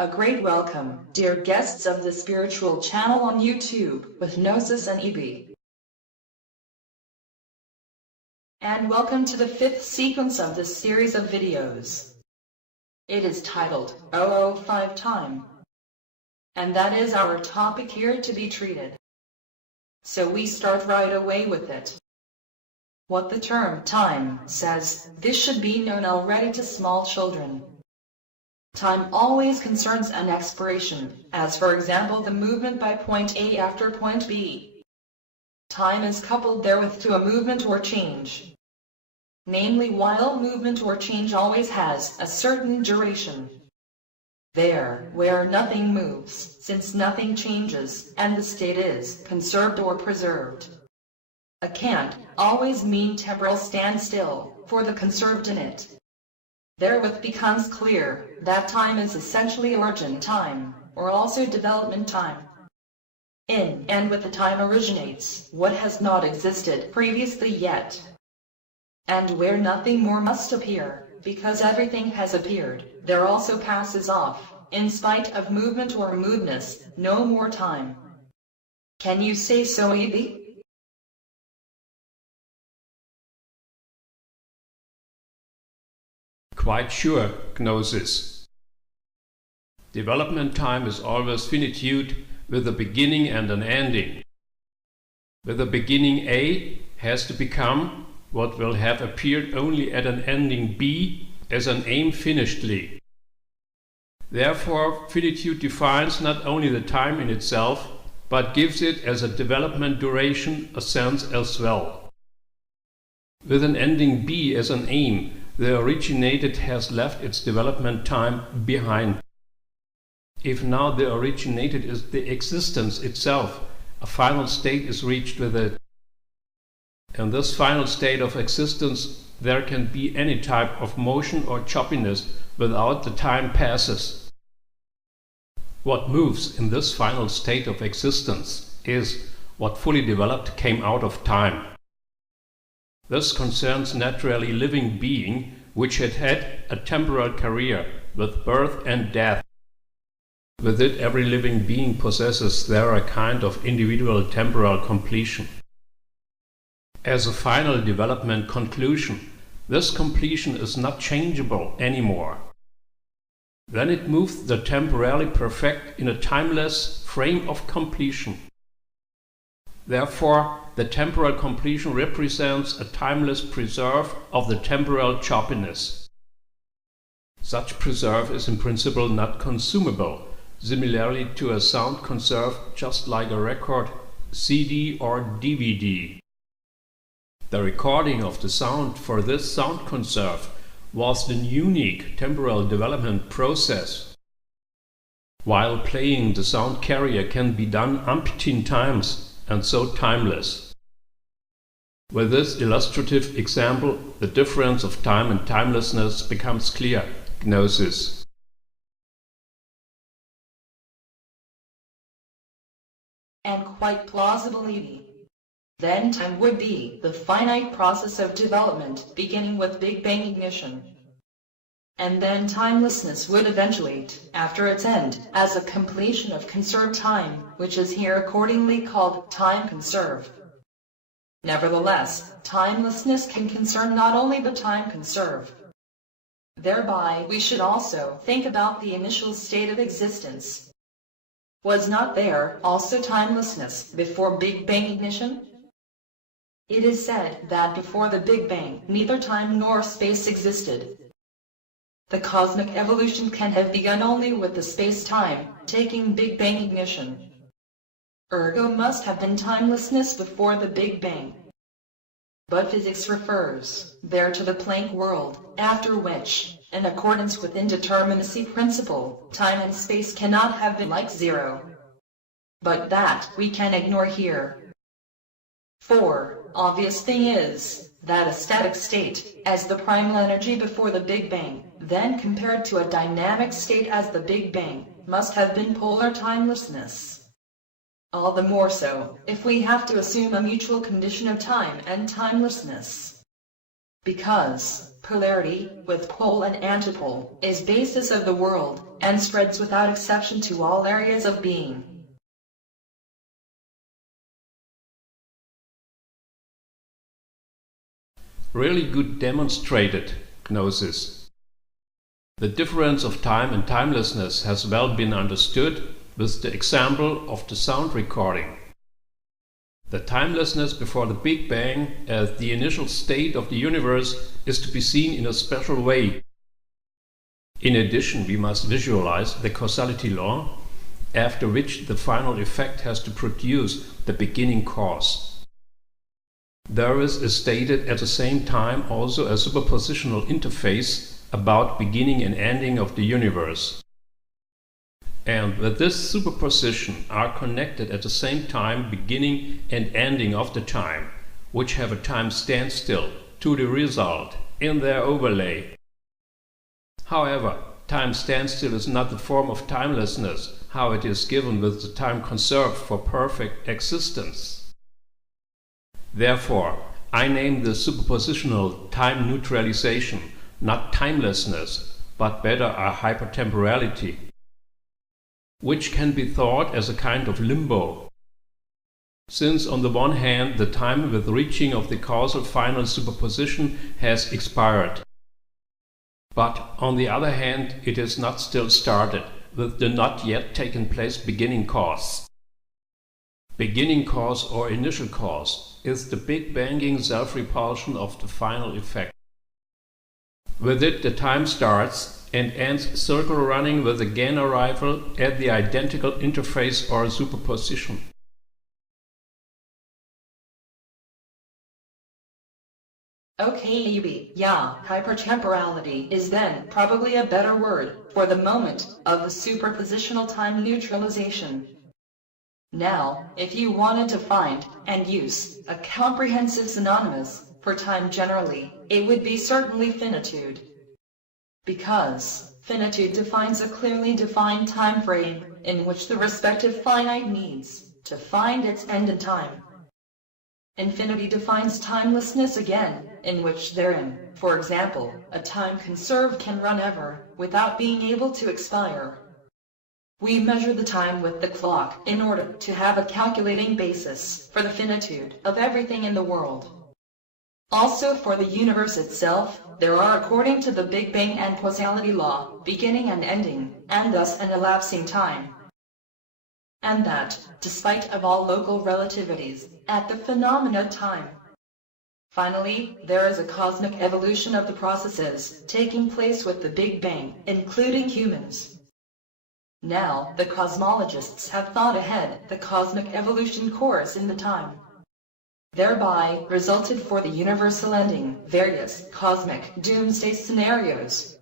A great welcome, dear guests of the spiritual channel on YouTube with Gnosis and EB. And welcome to the fifth sequence of this series of videos. It is titled 005 Time. And that is our topic here to be treated. So we start right away with it. What the term time says, this should be known already to small children. Time always concerns an expiration, as for example the movement by point A after point B. Time is coupled therewith to a movement or change. Namely, while movement or change always has a certain duration. There, where nothing moves, since nothing changes, and the state is conserved or preserved. A can't always mean temporal standstill, for the conserved in it. Therewith becomes clear that time is essentially origin time, or also development time. In and with the time originates what has not existed previously yet. And where nothing more must appear, because everything has appeared, there also passes off, in spite of movement or moodness, no more time. Can you say so, EB? Quite sure, Gnosis. Development time is always finitude with a beginning and an ending. With a beginning A has to become what will have appeared only at an ending B as an aim finishedly. Therefore, finitude defines not only the time in itself, but gives it as a development duration a sense as well. With an ending B as an aim, the originated has left its development time behind. If now the originated is the existence itself, a final state is reached with it. In this final state of existence, there can be any type of motion or choppiness without the time passes. What moves in this final state of existence is what fully developed came out of time. This concerns naturally living being which had had a temporal career with birth and death. With it every living being possesses there a kind of individual temporal completion. As a final development conclusion, this completion is not changeable anymore. Then it moves the temporally perfect in a timeless frame of completion. Therefore, the temporal completion represents a timeless preserve of the temporal choppiness. Such preserve is in principle not consumable, similarly to a sound conserve, just like a record, CD or DVD. The recording of the sound for this sound conserve was the unique temporal development process. While playing, the sound carrier can be done umpteen times, and so timeless. With this illustrative example, the difference of time and timelessness becomes clear. Gnosis. And quite plausibly, then time would be the finite process of development beginning with Big Bang ignition. And then timelessness would eventuate, after its end, as a completion of conserved time, which is here accordingly called time conserved. Nevertheless, timelessness can concern not only the time conserved. Thereby we should also think about the initial state of existence. Was not there also timelessness before Big Bang ignition? It is said that before the Big Bang neither time nor space existed. The cosmic evolution can have begun only with the space-time taking Big Bang ignition. Ergo must have been timelessness before the Big Bang. But physics refers there to the Planck world, after which, in accordance with indeterminacy principle, time and space cannot have been like zero. But that we can ignore here. For, obvious thing is, that a static state, as the primal energy before the Big Bang, then compared to a dynamic state as the Big Bang, must have been polar timelessness. All the more so, if we have to assume a mutual condition of time and timelessness. Because polarity, with pole and antipole, is basis of the world, and spreads without exception to all areas of being. Really good demonstrated, Gnosis. The difference of time and timelessness has well been understood with the example of the sound recording. The timelessness before the Big Bang as the initial state of the universe is to be seen in a special way. In addition, we must visualize the causality law, after which the final effect has to produce the beginning cause. There is stated at the same time also a superpositional interface about beginning and ending of the universe. And with this superposition are connected at the same time beginning and ending of the time, which have a time standstill to the result in their overlay. However, time standstill is not the form of timelessness, how it is given with the time conserved for perfect existence. Therefore, I name the superpositional time neutralization not timelessness, but better a hypertemporality, which can be thought as a kind of limbo, since on the one hand the time with reaching of the causal final superposition has expired, but on the other hand it is not still started with the not yet taken place beginning cause. Beginning cause or initial cause is the big banging self-repulsion of the final effect. With it the time starts and ends circle running with again arrival at the identical interface or superposition. Okay, Yubi, yeah, hypertemporality is then probably a better word for the moment of the superpositional time neutralization. Now, if you wanted to find and use a comprehensive synonymous for time generally, it would be certainly finitude. Because finitude defines a clearly defined time frame in which the respective finite needs to find its end in time. Infinity defines timelessness again, in which therein, for example, a time conserved can run ever, without being able to expire. We measure the time with the clock in order to have a calculating basis for the finitude of everything in the world. Also for the universe itself, there are according to the Big Bang and causality law, beginning and ending, and thus an elapsing time. And that, despite of all local relativities, at the phenomena time. Finally, there is a cosmic evolution of the processes taking place with the Big Bang, including humans. Now, the cosmologists have thought ahead the cosmic evolution course in the time. Thereby resulted for the universal ending various cosmic doomsday scenarios.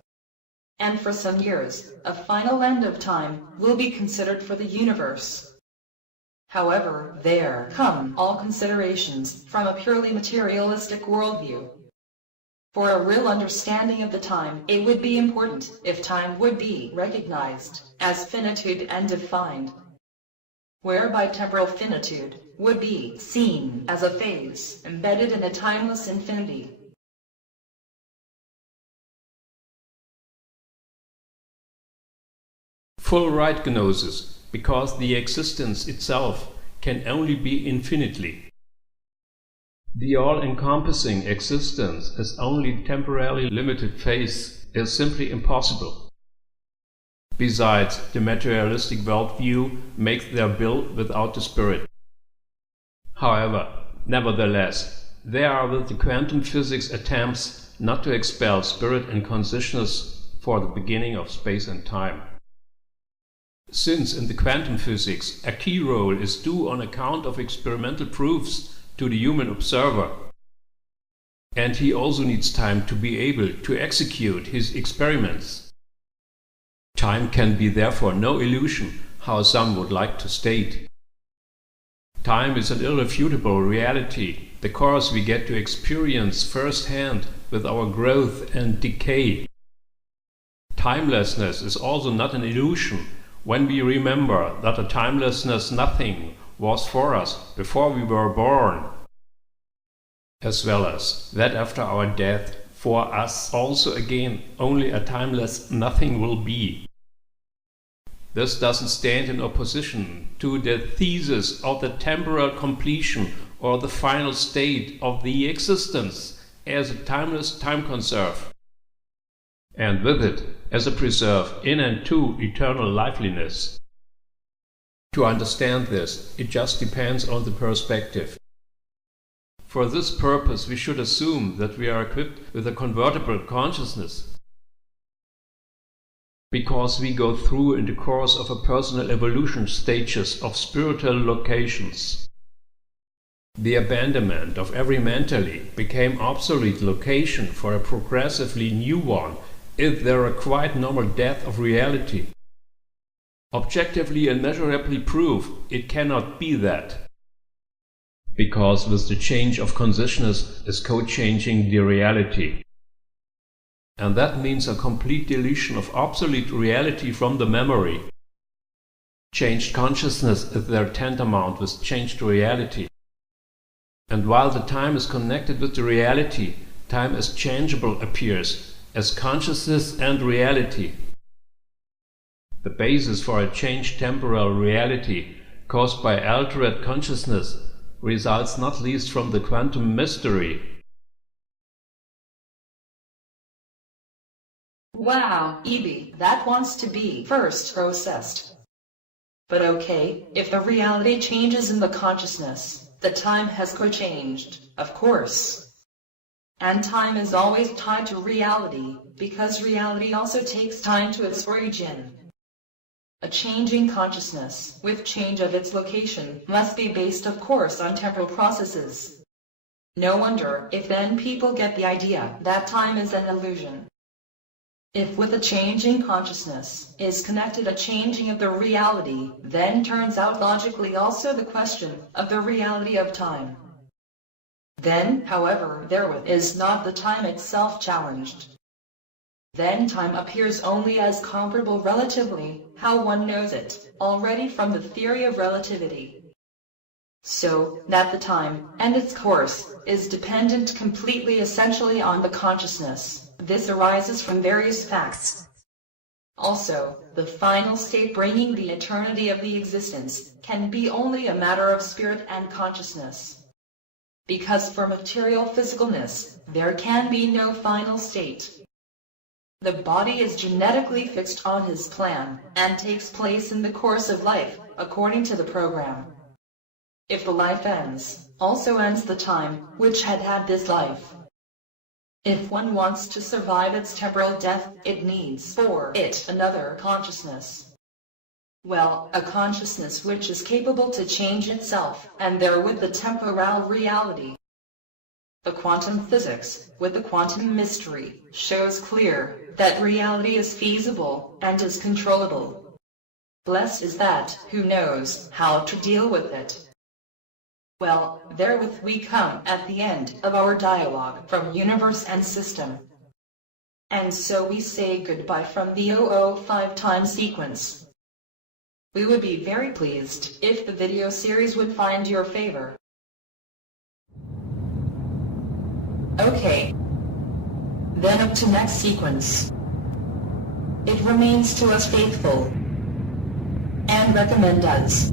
And for some years, a final end of time will be considered for the universe. However, there come all considerations from a purely materialistic worldview. For a real understanding of the time, it would be important if time would be recognized as finitude and defined, whereby temporal finitude would be seen as a phase embedded in a timeless infinity. Full right gnosis, because the existence itself can only be infinitely. The all-encompassing existence as only temporarily limited phase is simply impossible. Besides, the materialistic worldview makes their bill without the spirit. However, nevertheless, there are with the quantum physics attempts not to expel spirit and consciousness for the beginning of space and time. Since in the quantum physics a key role is due on account of experimental proofs to the human observer, and he also needs time to be able to execute his experiments. Time can be therefore no illusion, how some would like to state. Time is an irrefutable reality, the course we get to experience firsthand with our growth and decay. Timelessness is also not an illusion when we remember that a timelessness nothing was for us before we were born. as well as that after our death, for us also again only a timeless nothing will be. This doesn't stand in opposition to the thesis of the temporal completion or the final state of the existence as a timeless time conserve, and with it as a preserve in and to eternal liveliness. To understand this, it just depends on the perspective. For this purpose, we should assume that we are equipped with a convertible consciousness, because we go through in the course of a personal evolution stages of spiritual locations. The abandonment of every mentally became obsolete location for a progressively new one if there a quite normal death of reality. Objectively and measurably prove it cannot be that, because with the change of consciousness is co-changing the reality. And that means a complete deletion of obsolete reality from the memory. Changed consciousness is their tantamount with changed reality. And while the time is connected with the reality, time as changeable appears, as consciousness and reality. The basis for a changed temporal reality caused by altered consciousness results not least from the quantum mystery. Wow, Evie, that wants to be first processed. But okay, if the reality changes in the consciousness, the time has co-changed, of course. And time is always tied to reality, because reality also takes time to its origin. A changing consciousness, with change of its location, must be based of course on temporal processes. No wonder if then people get the idea that time is an illusion. If with a changing consciousness is connected a changing of the reality, then turns out logically also the question of the reality of time. Then, however, therewith is not the time itself challenged. Then time appears only as comparable relatively, how one knows it, already from the theory of relativity. So, that the time, and its course, is dependent completely essentially on the consciousness. This arises from various facts. Also, the final state bringing the eternity of the existence can be only a matter of spirit and consciousness. Because for material physicalness, there can be no final state. The body is genetically fixed on his plan, and takes place in the course of life, according to the program. If the life ends, also ends the time, which had this life. If one wants to survive its temporal death, it needs for it another consciousness. Well, a consciousness which is capable to change itself, and therewith the temporal reality. The quantum physics, with the quantum mystery, shows clear that reality is feasible and is controllable. Blessed is that who knows how to deal with it. Well, therewith we come at the end of our dialogue from universe and system. And so we say goodbye from the 005 time sequence. We would be very pleased if the video series would find your favor. Okay. Then up to next sequence. It remains to us faithful and recommend us.